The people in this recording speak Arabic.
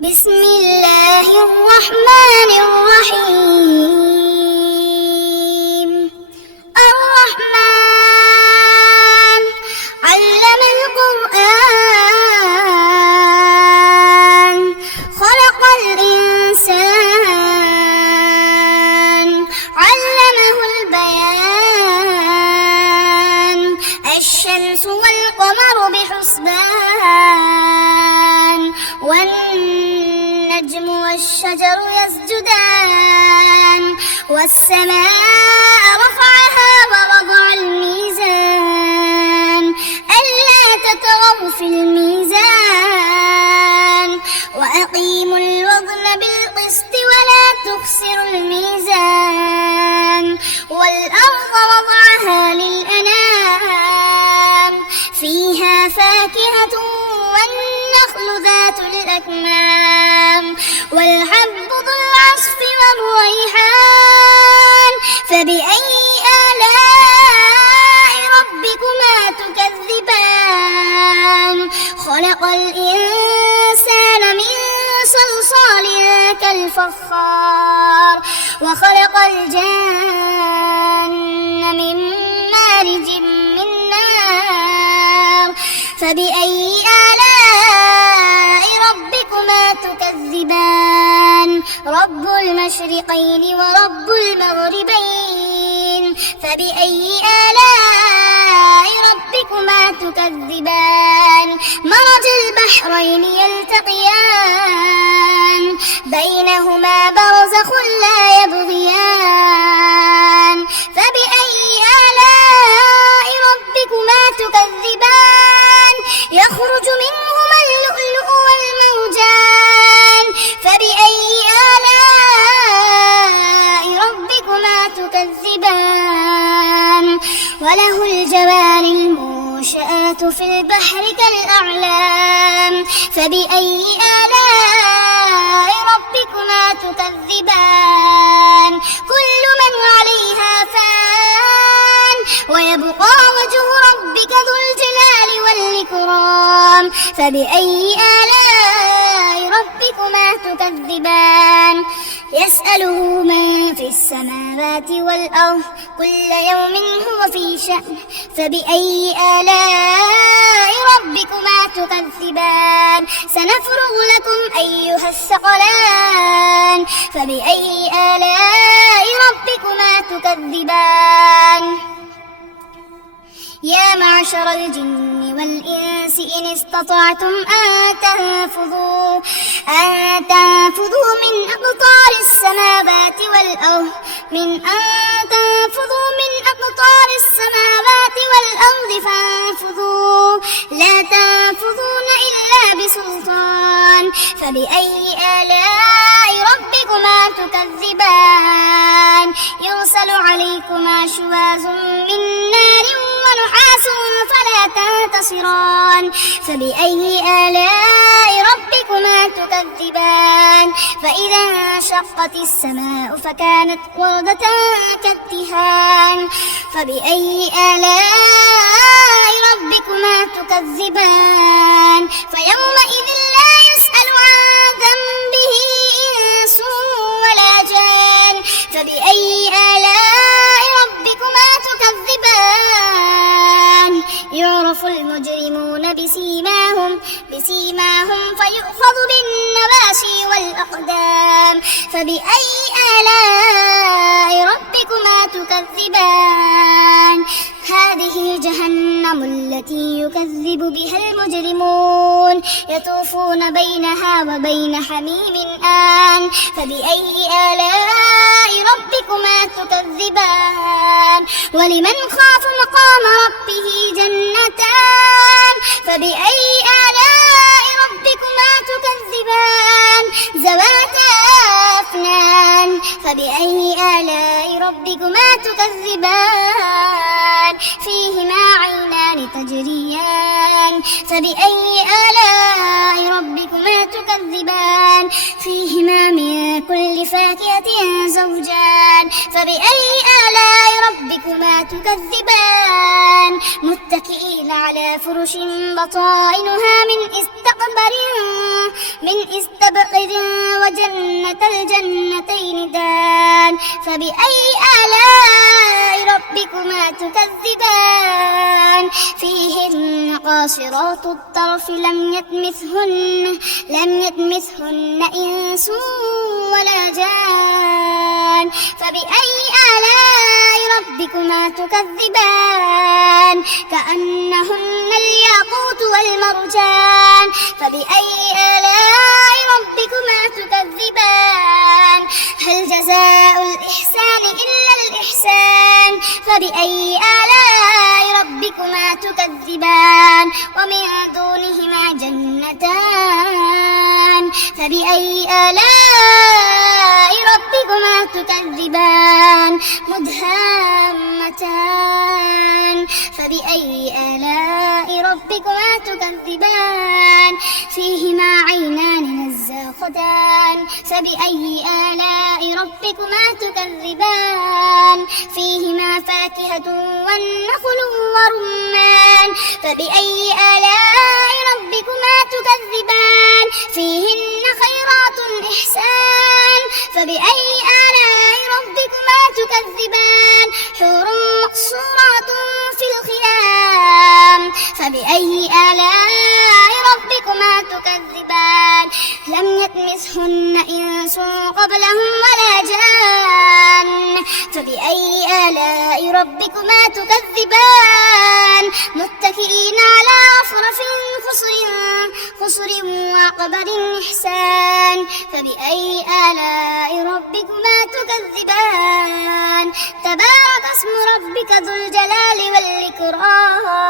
بسم الله الرحمن الرحيم. الرحمن علم القرآن خلق الإنسان علمه البيان الشمس والقمر بحسبان والنجم والشجر يسجدان والسماء رفعها ووضع الميزان ألا تطغوا في الميزان وأقيموا الوزن بالقسط ولا تخسروا الميزان والأرض وضعها للأنام فيها فاكهة والنخل ذات الأكمام والحب ذو العصف والريحان فبأي آلاء ربكما تكذبان خلق الإنسان من صلصال كالفخار وخلق الجن من مارج من نار فبأي آلاء ربكما تكذبان رب المشرقين ورب المغربين فبأي آلاء ربكما تكذبان مرج البحرين يلتقيان بينهما برزخ لا يبغيان فبأي آلاء ربكما تكذبان يخرج منهما اللؤلؤ والمرجان فبأي آلاء ربكما تكذبان وله الجوار المنشآت في البحر كالأعلام فبأي آلاء ربكما تكذبان كل من عليها فان ويبقى وجه ربك ذو الجلال والإكرام فبأي آلاء ربكما تكذبان يسأله من في السماوات والأرض كل يوم هو في شأن فبأي آلاء ربكما تكذبان سنفرغ لكم أيها الثقلان فبأي آلاء ربكما تكذبان يا معشر الجن والإنس إن استطعتم أن تنفذوا من أقطار السماوات والأرض فانفذوا لا تنفذون إلا بسلطان فبأي آلاء ربكما تكذبان يرسل عليكما شواظ من نار ونحاس فلا تنتصران فبأي آلاء ربكما تكذبان فإذا انشقت السماء فكانت وردة كالدهان فبأي آلاء ربكما تكذبان فيومئذ لا يسأل عن ذنبه إنس ولا جان فبأي آلاء ربكما تكذبان يعرف المجرمون بسيماهم فيؤخذ بالنواشي والأقدام فبأي آلاء ربكما تكذبان هذه جهنم التي يكذب بها المجرمون يطوفون بينها وبين حميم آن فبأي آلاء ربكما تكذبان ولمن خاف مقام ربه جنتان فبأي آلاء ربكما تكذبان ذواتا أفنان فبأي آلاء ربكما تكذبان فيهما عينان تجريان فبأي آلاء ربكما تكذبان فيهما من كل فاكهة زوجان فبأي آلاء ربكما تكذبان متكئين على فرش بطائنها من استبرق وجنة الجنتين دان فبأي آلاء ربكما تكذبان فيهن قاصرات الطرف لم يطمثهن إنس ولا جان فبأي آلاء ربكما تكذبان كأنهن الياقوت والمرجان فبأي آلاء ربكما تكذبان هل جزاء الإحسان إلا الإحسان فبأي آلاء ربكما تكذبان ومن دونهما جنتان فبأي آلاء ربكما تكذبان مدهامتان فبأي آلاء ربكما تكذبان فيهما عينان نزاختان فبأي آلاء ربكما تكذبان فيهما فاكهة والنخل والرمان فبأي آلاء ربكما تكذبان فيهن خيرات إحسان فبأي آلاء ربكما تكذبان حور مقصورات في الخيام فبأي آلاء ربكما تكذبان لم يطمثهن إنس قبلهم ولا جان فبأي آلاء ربكما تكذبان متكئين على رفرف خصر وقبر إحسان فبأي آلاء ربكما تكذبان تبارك اسم ربك ذو الجلال والإكرام